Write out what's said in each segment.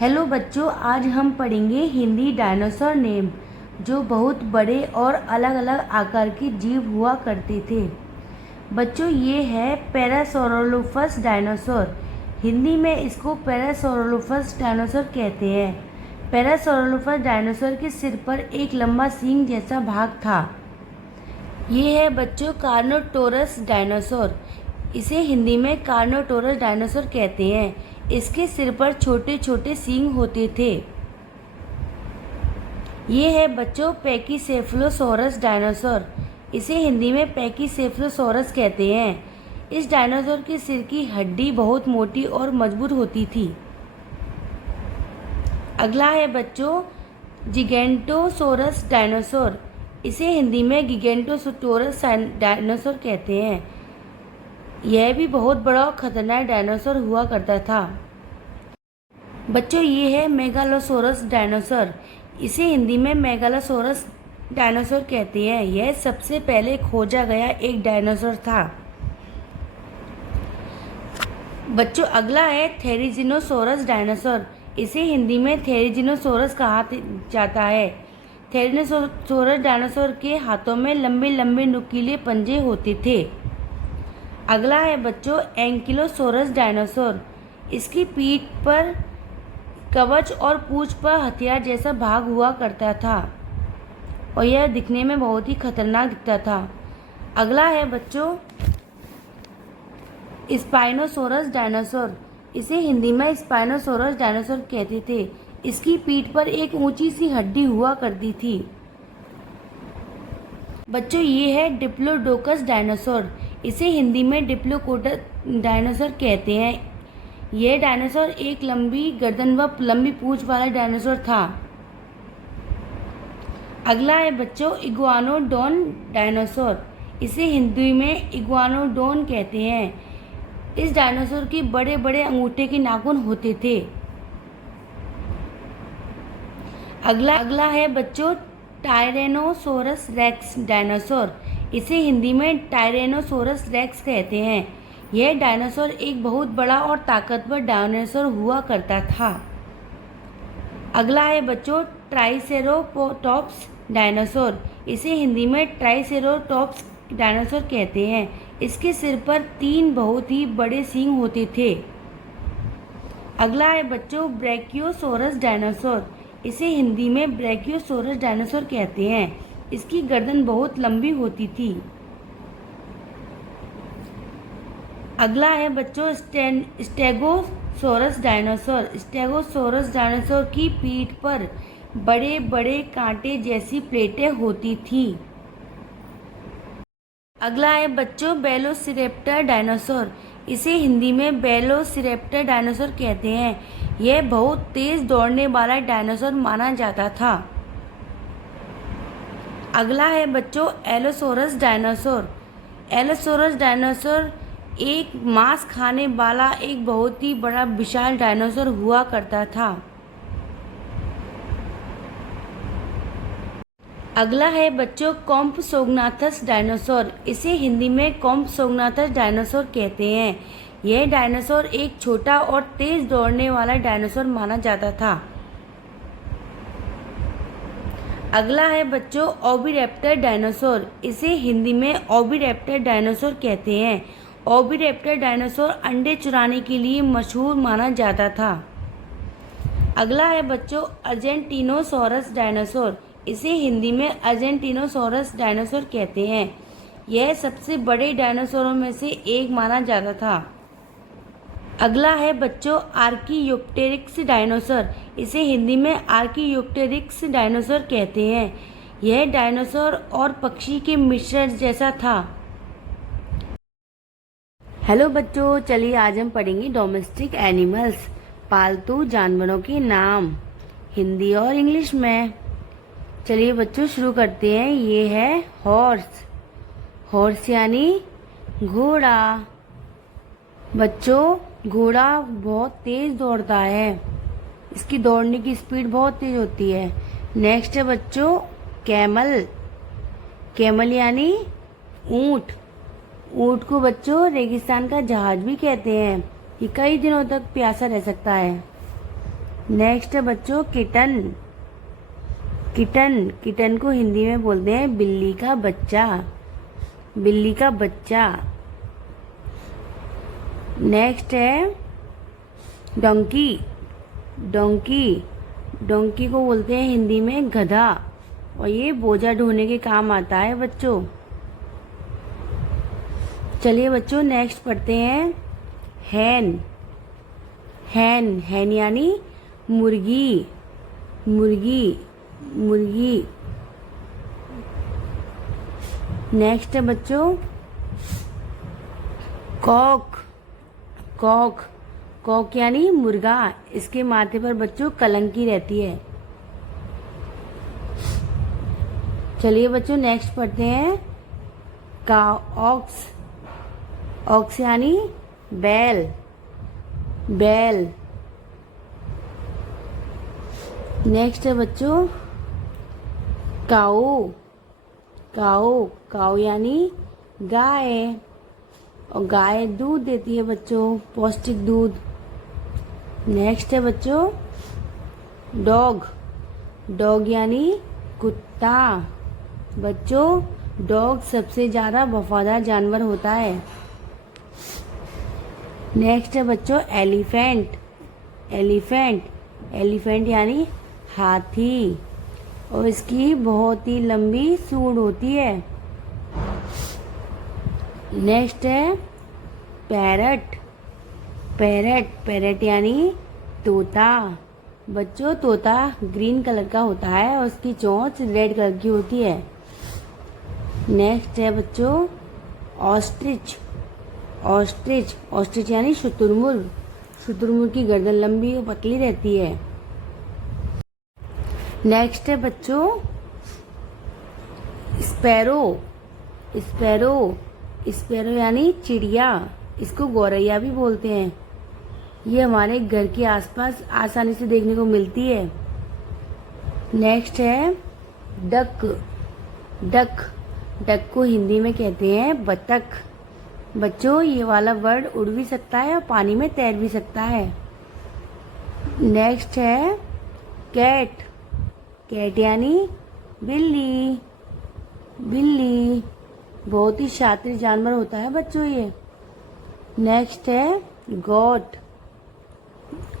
Hello बच्चों, आज हम पढ़ेंगे हिंदी डायनासोर नेम जो बहुत बड़े और अलग अलग आकार के जीव हुआ करते थे। बच्चों, ये है पैरासौरोलोफस डायनासोर। हिंदी में इसको पैरासौरोलोफस डायनासोर कहते हैं। पैरासौरोलोफस डायनासोर के सिर पर एक लंबा सींग जैसा भाग था। ये है बच्चों कार्नोटोरस डायनासोर। इसे हिंदी में कार्नोटोरस डायनासोर कहते हैं। इसके सिर पर छोटे छोटे सींग होते थे। ये है बच्चों पैकीसेफलोसोरस डायनासोर। इसे हिंदी में पैकीसेफलोसोरस कहते हैं। इस डायनासोर के सिर की हड्डी बहुत मोटी और मजबूत होती थी। अगला है बच्चों जिगेंटोसोरस डायनासोर। इसे हिंदी में गिगेंटोसोरस डायनासोर कहते हैं। यह भी बहुत बड़ा और खतरनाक डायनासोर हुआ करता था। बच्चों, ये है मेगालोसोरस डायनासोर। इसे हिंदी में मेगालोसोरस डायनासोर कहते हैं। यह सबसे पहले खोजा गया एक डायनासोर था। बच्चों, अगला है थेरिजिनोसोरस डायनासोर। इसे हिंदी में थेरिजिनोसोरस कहा जाता है। थेरिजिनोसोरस डायनासोर के हाथों में लंबे लंबे नुकीले पंजे होते थे। अगला है बच्चों एंकिलोसोरस डायनासोर। इसकी पीठ पर कवच और पूंछ पर हथियार जैसा भाग हुआ करता था और यह दिखने में बहुत ही खतरनाक दिखता था। अगला है बच्चों स्पाइनोसोरस डायनासोर। इसे हिंदी में स्पाइनोसोरस डायनासोर कहते थे। इसकी पीठ पर एक ऊंची सी हड्डी हुआ करती थी। बच्चों, ये है डिप्लोडोकस डायनासोर। इसे हिंदी में डिप्लोकोटस डायनासोर कहते हैं। यह डायनासोर एक लंबी गर्दन व लंबी पूंछ वाला डायनासोर था। अगला है बच्चों इग्वानोडोन डायनासोर। इसे हिंदी में इग्वानोडोन कहते हैं। इस डायनासोर के बड़े बड़े अंगूठे के नाखून होते थे। अगला है बच्चों टायरेनोसोरस रेक्स डायनासोर। इसे हिंदी में टायरेनोसोरस रेक्स कहते हैं। यह डायनासोर एक बहुत बड़ा और ताकतवर डायनासोर हुआ करता था। अगला है बच्चों ट्राइसेरोटॉप्स डायनासोर। इसे हिंदी में ट्राइसेरोटॉप्स डायनासोर कहते हैं। इसके सिर पर 3 बहुत ही बड़े सींग होते थे। अगला है बच्चों ब्रैकियोसोरस डायनासोर। इसे हिंदी में ब्रैकियोसोरस डायनासोर कहते हैं। इसकी गर्दन बहुत लंबी होती थी। अगला है बच्चों स्टेगोसोरस डायनासोर। स्टेगोसोरस डायनासोर की पीठ पर बड़े बड़े कांटे जैसी प्लेटें होती थी। अगला है बच्चों बेलोसिरेप्टर डायनासोर। इसे हिंदी में बेलोसिरेप्टर डायनासोर कहते हैं। यह बहुत तेज दौड़ने वाला डायनासोर माना जाता था। अगला है बच्चों एलोसोरस डायनासोर। एलोसोरस डायनासोर एक मांस खाने वाला एक बहुत ही बड़ा विशाल डायनासोर हुआ करता था। अगला है बच्चों कॉम्पसोग्नाथस डायनासोर। इसे हिंदी में कॉम्पसोग्नाथस डायनासोर कहते हैं। यह डायनासोर एक छोटा और तेज दौड़ने वाला डायनासोर माना जाता था। अगला है बच्चों ओविरेप्टर डायनासोर। इसे हिंदी में ओविरेप्टर डायनासोर कहते हैं। ओविरेप्टर डायनासोर अंडे चुराने के लिए मशहूर माना जाता था। अगला है बच्चों अर्जेंटिनोसोरस डायनासोर। इसे हिंदी में अर्जेंटिनोसोरस डायनासोर कहते हैं। यह सबसे बड़े डायनासोरों में से एक माना जाता था। अगला है बच्चों आर्कियोप्टेरिक्स डायनासोर। इसे हिंदी में आर्कियोप्टेरिक्स डायनासोर कहते हैं। यह डायनासोर और पक्षी के मिश्रण जैसा था। हेलो बच्चों, चलिए आज हम पढ़ेंगे डोमेस्टिक एनिमल्स, पालतू जानवरों के नाम, हिंदी और इंग्लिश में। चलिए बच्चों शुरू करते हैं। ये है हॉर्स। हॉर्स यानी घोड़ा। बच्चों, घोड़ा बहुत तेज दौड़ता है। इसकी दौड़ने की स्पीड बहुत तेज होती है। नेक्स्ट है बच्चों कैमल। कैमल यानी ऊंट। ऊंट को बच्चों रेगिस्तान का जहाज भी कहते हैं। ये कई दिनों तक प्यासा रह सकता है। नेक्स्ट है बच्चों किटन। किटन, किटन को हिंदी में बोलते हैं बिल्ली का बच्चा, बिल्ली का बच्चा। नेक्स्ट है डोंकी। डोंकी, डोंकी को बोलते हैं हिंदी में गधा, और ये बोझा ढोने के काम आता है बच्चों। चलिए बच्चों नेक्स्ट पढ़ते हैं हैन। हैन, हैन यानी मुर्गी, मुर्गी, मुर्गी। नेक्स्ट है बच्चों कॉक। कॉक, कॉक यानी मुर्गा, इसके माथे पर बच्चों कलंकी रहती है। चलिए बच्चों नेक्स्ट पढ़ते हैं ऑक्स। ऑक्स यानी बैल, बैल। नेक्स्ट है बच्चों काऊ। काऊ, काऊ यानी गाय, और गाय दूध देती है बच्चों, पौष्टिक दूध। नेक्स्ट है बच्चों डॉग। डॉग यानी कुत्ता, बच्चों डॉग सबसे ज्यादा वफादार जानवर होता है। नेक्स्ट है बच्चों एलिफेंट। एलिफेंट, एलिफेंट यानी हाथी, और इसकी बहुत ही लंबी सूंड होती है। नेक्स्ट है पैरट। पैरट, पैरट यानी तोता, बच्चों तोता ग्रीन कलर का होता है और उसकी चोंच रेड कलर की होती है। नेक्स्ट है बच्चों ऑस्ट्रिच। ऑस्ट्रिच, ऑस्ट्रिच यानी शुतुरमुर्ग, शुतुरमुर्ग की गर्दन लंबी और पतली रहती है। नेक्स्ट है बच्चों स्पैरो। स्पैरो, स्पैरो यानी चिड़िया, इसको गौरैया भी बोलते हैं। ये हमारे घर के आसपास आसानी से देखने को मिलती है। नेक्स्ट है डक। डक, डक को हिंदी में कहते हैं बतख, बच्चों ये वाला वर्ड उड़ भी सकता है और पानी में तैर भी सकता है। नेक्स्ट है कैट। कैट यानी बिल्ली, बिल्ली बहुत ही शातिर जानवर होता है बच्चों ये। नेक्स्ट है गोट।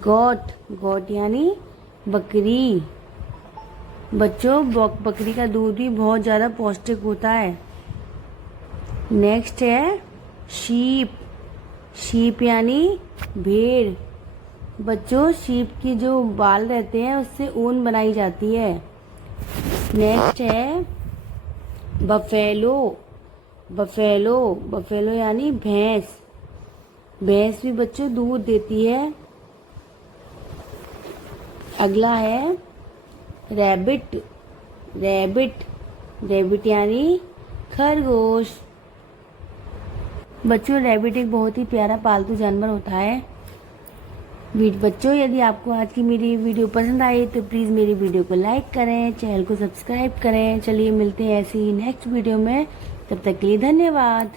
गोट, गोट यानी बकरी, बच्चों बकरी का दूध भी बहुत ज्यादा पौष्टिक होता है। नेक्स्ट है शीप। शीप यानी भेड़, बच्चों शीप की जो बाल रहते हैं उससे ऊन बनाई जाती है। नेक्स्ट है बफेलो। बफेलो, बफेलो यानी भैंस, भैंस भी बच्चों दूध देती है। अगला है रैबिट। रैबिट, रैबिट यानी खरगोश, बच्चों रैबिट एक बहुत ही प्यारा पालतू जानवर होता है। बच्चों यदि आपको आज की मेरी वीडियो पसंद आई तो प्लीज़ मेरी वीडियो को लाइक करें, चैनल को सब्सक्राइब करें। चलिए मिलते हैं ऐसी ही नेक्स्ट वीडियो में, तब तक के लिए धन्यवाद।